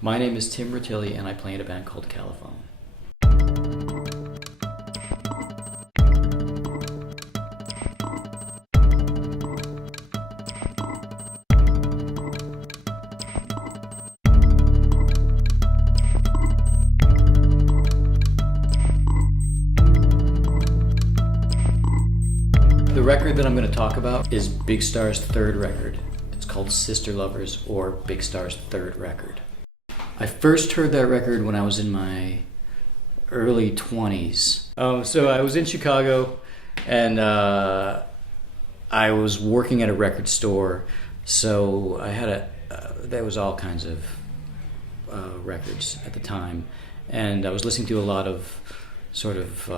My name is Tim Rutili, and I play in a band called Califone. The record that I'm going to talk about is Big Star's third record. It's called Sister Lovers, or Big Star's third record. I first heard that record when I was in my early 20s. So I was in Chicago, and I was working at a record store. So I had there was all kinds of records at the time, and I was listening to a lot of sort of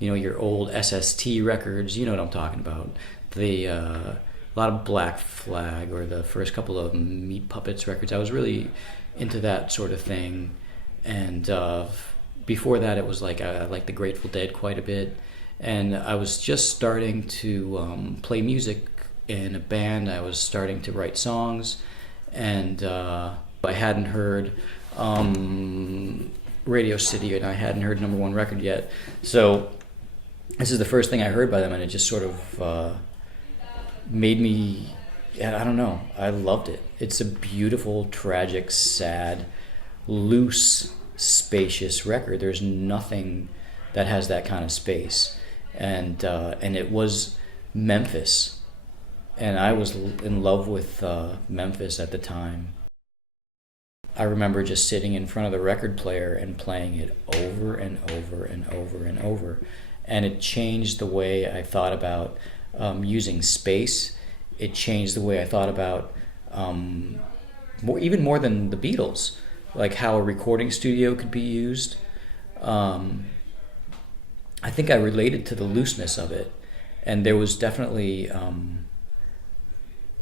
your old SST records. You know what I'm talking about. A lot of Black Flag, or the first couple of Meat Puppets records. I was really into that sort of thing, and before that it was like I liked the Grateful Dead quite a bit, and I was just starting to play music in a band. I was starting to write songs, and I hadn't heard Radio City, and I hadn't heard number one record yet, so this is the first thing I heard by them, and it just sort of made me, I don't know, I loved it. It's a beautiful, tragic, sad, loose, spacious record. There's nothing that has that kind of space. And it was Memphis. And I was in love with Memphis at the time. I remember just sitting in front of the record player and playing it over and over and over and over. And it changed the way I thought about using space. It changed the way I thought about even more than the Beatles, like how a recording studio could be used. I think I related to the looseness of it, and there was definitely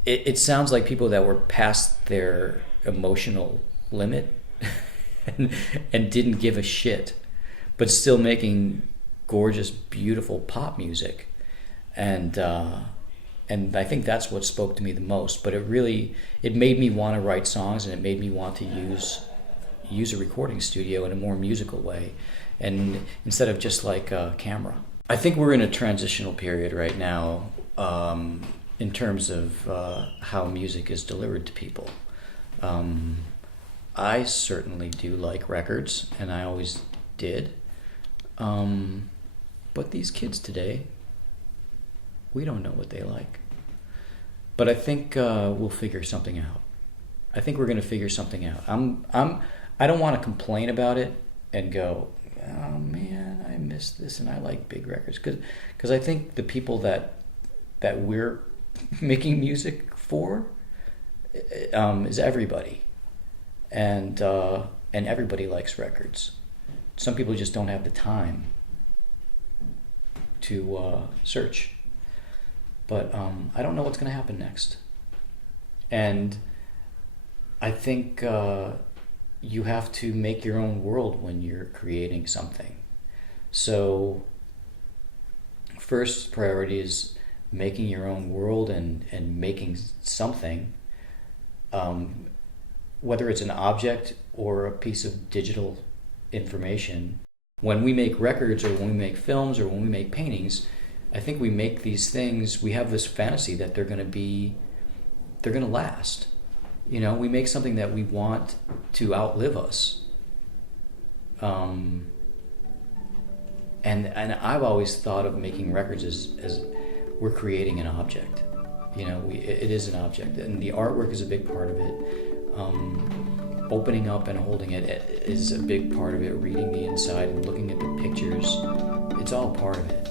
it sounds like people that were past their emotional limit and didn't give a shit, but still making gorgeous, beautiful pop music. And I think that's what spoke to me the most. But it made me want to write songs, and it made me want to use a recording studio in a more musical way, and instead of just like a camera. I think we're in a transitional period right now in terms of how music is delivered to people. I certainly do like records, and I always did. But these kids today, we don't know what they like. But I think we'll figure something out. I think we're going to figure something out. I don't want to complain about it and go, oh man, I miss this and I like big records. Because I think the people that we're making music for is everybody. And everybody likes records. Some people just don't have the time to search. But I don't know what's going to happen next. And I think you have to make your own world when you're creating something. So first priority is making your own world and making something, whether it's an object or a piece of digital information. When we make records, or when we make films, or when we make paintings, I think we make these things, we have this fantasy that they're going to last. You know, we make something that we want to outlive us. And I've always thought of making records as we're creating an object. You know, it is an object, and the artwork is a big part of it. Opening up and holding it is a big part of it. Reading the inside and looking at the pictures, it's all part of it.